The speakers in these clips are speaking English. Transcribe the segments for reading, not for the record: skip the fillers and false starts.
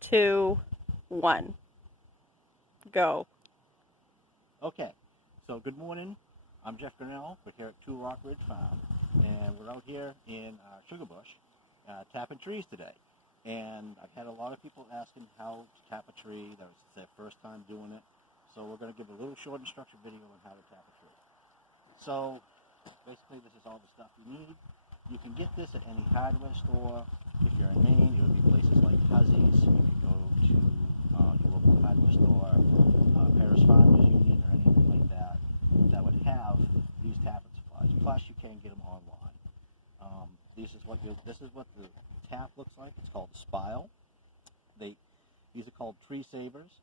2, 1. Go. Okay, so good morning. I'm Jeff Grinnell. We're here at 2 Rock Ridge Farm, and we're out here in Sugar Bush tapping trees today. And I've had a lot of people asking how to tap a tree. That was their first time doing it. So we're going to give a little short instruction video on how to tap a tree. So basically this is all the stuff you need. You can get this at any hardware store. If you're in Maine, it would be places like Huzzies. You could go to your local hardware store, Paris Farmers Union, or anything like that that would have these tapping supplies. Plus, you can get them online. This is what the tap looks like. It's called a spile. These are called tree savers.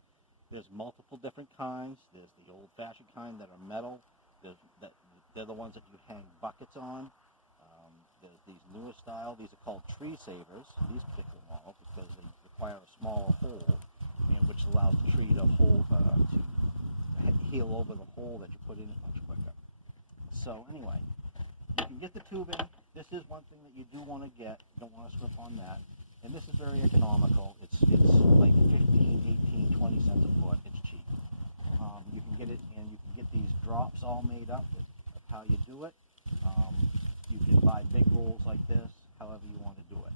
There's multiple different kinds. There's the old-fashioned kind that are metal. They're the ones that you hang buckets on. There's these newer style. These are called tree savers, these particular models, because they require a smaller hole, which allows the tree to heal over the hole that you put in much quicker. So anyway, you can get the tubing. This is one thing that you do want to get. You don't want to slip on that. And this is very economical. It's like 15, 18, 20 cents a foot. It's cheap. You can get it, and you can get these drops all made up with how you do it. You can buy big rolls like this, however you want to do it.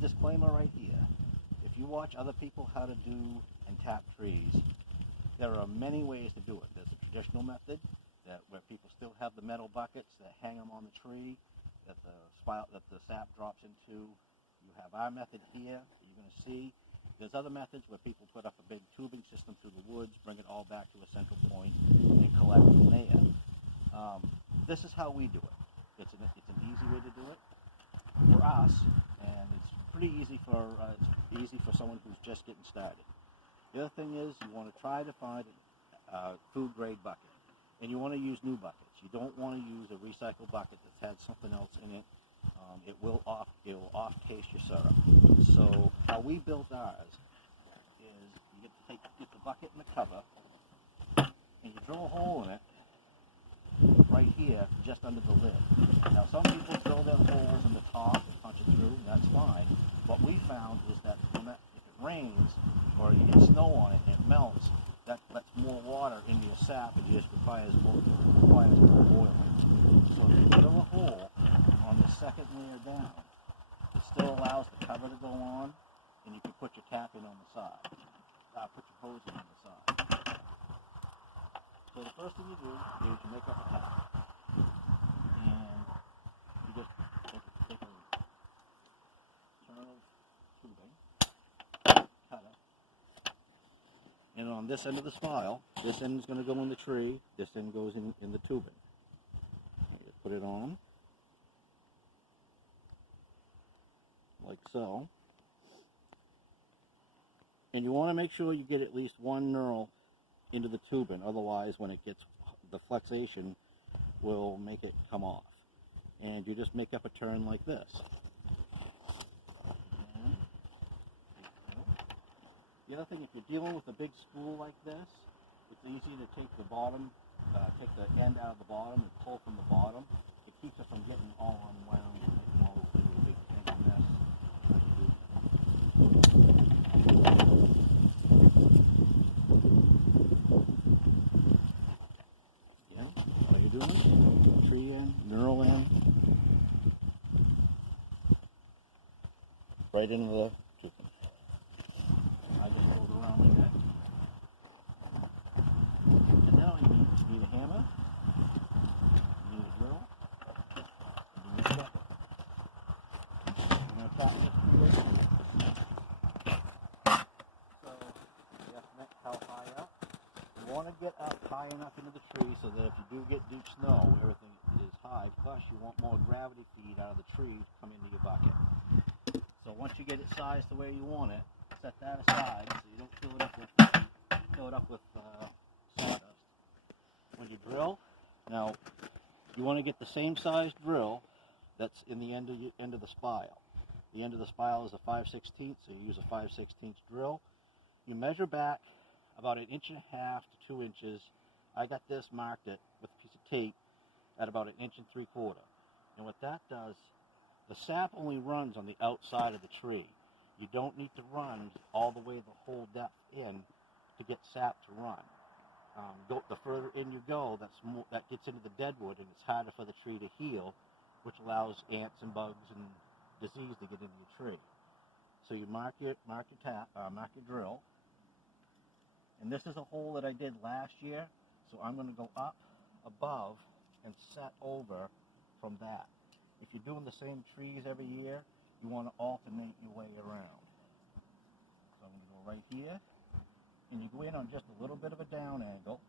Disclaimer right here. If you watch other people how to do and tap trees, there are many ways to do it. There's a traditional method where people still have the metal buckets that hang them on the tree that the sap drops into. You have our method here that you're going to see. There's other methods where people put up a big tubing system through the woods, bring it all back to a central point, and collect from there. This is how we do it. It's an easy way to do it for us, and it's pretty easy for someone who's just getting started. The other thing is you want to try to find a food grade bucket, and you want to use new buckets. You don't want to use a recycled bucket that's had something else in it. It will off taste your syrup. So how we built ours is you get the bucket and the cover, and you drill a hole in it right here, just under the lid. Now, some people drill their holes in the top and punch it through, and that's fine. What we found is that if it rains or you get snow on it and it melts, that lets more water into your sap, and it just requires more boiling. So if you drill a hole on the second layer down, it still allows the cover to go on, and you can put your tap in on the side. Put your hose in on the side. So the first thing you do is you make up a tap. And you just take a turn of tubing, cut it. And on this end of the spile, this end is going to go in the tree, this end goes in the tubing. You put it on, like so. And you want to make sure you get at least one knurl into the tubing, otherwise when it gets the flexation will make it come off. And you just make up a turn like this. And the other thing, if you're dealing with a big spool like this, it's easy to take the end out of the bottom and pull from the bottom. It keeps it from getting all unwound and making all into a big tangled mess. Tree in, knurl in, right into the tubing. I just hold it around like that. And now you need a hammer, you need a drill, and you need a bucket. You're going to tap this here. So you estimate how high up. You want to get up high enough into the tree so that if you do get deep snow, everything is high, plus you want more gravity feed out of the tree to come into your bucket. So once you get it sized the way you want it, set that aside so you don't fill it up with sawdust. When you drill, now you want to get the same size drill that's in the end of the spile. The end of the spile is a 5/16, so you use a 5/16 drill. You measure back about 1.5 inches to 2 inches. I got this marked with a piece of tape at about 1 3/4 inches. And what that does, the sap only runs on the outside of the tree. You don't need to run all the way the whole depth in to get sap to run. The further in you go, that gets into the deadwood, and it's harder for the tree to heal, which allows ants and bugs and disease to get into your tree. So you mark your drill, and this is a hole that I did last year. So I'm going to go up, above, and set over from that. If you're doing the same trees every year, you want to alternate your way around. So I'm going to go right here, and you go in on just a little bit of a down angle.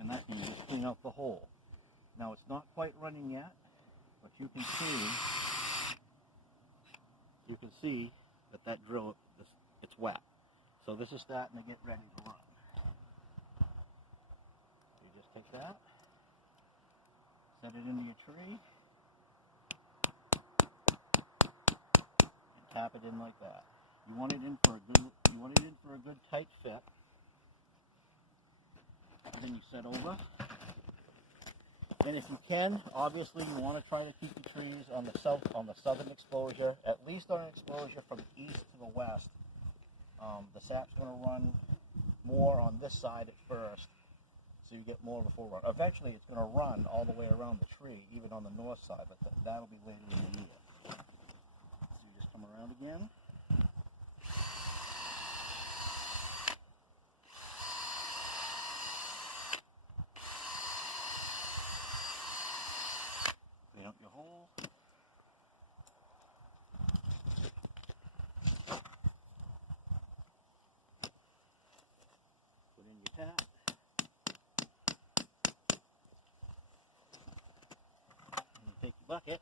And that can just clean out the hole. Now it's not quite running yet, but you can see that drill, it's wet. So this is starting to get ready to run. You just take that, set it into your tree, and tap it in like that. You want it in for a good tight fit. And then you set over. And if you can, obviously you want to try to keep the trees on the southern exposure, at least on an exposure from east to the west. The sap's going to run more on this side at first, so you get more of a full run. Eventually it's going to run all the way around the tree, even on the north side, but that'll be later in the year. So you just come around again. Clean up your hole. Put in your tap. And you take your bucket.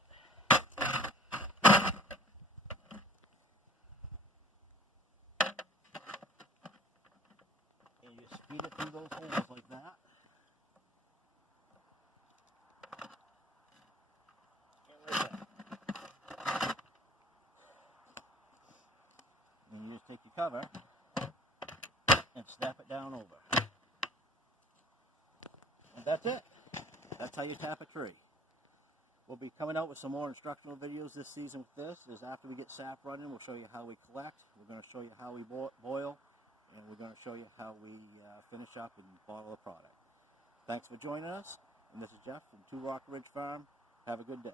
And you just feed it through those holes like that. And you just take your cover and snap it down over. And that's it. That's how you tap a tree. We'll be coming out with some more instructional videos this season with this. After we get sap running, we'll show you how we collect. We're going to show you how we boil. And we're going to show you how we finish up and bottle the product. Thanks for joining us. And this is Jeff from Two Rock Ridge Farm. Have a good day.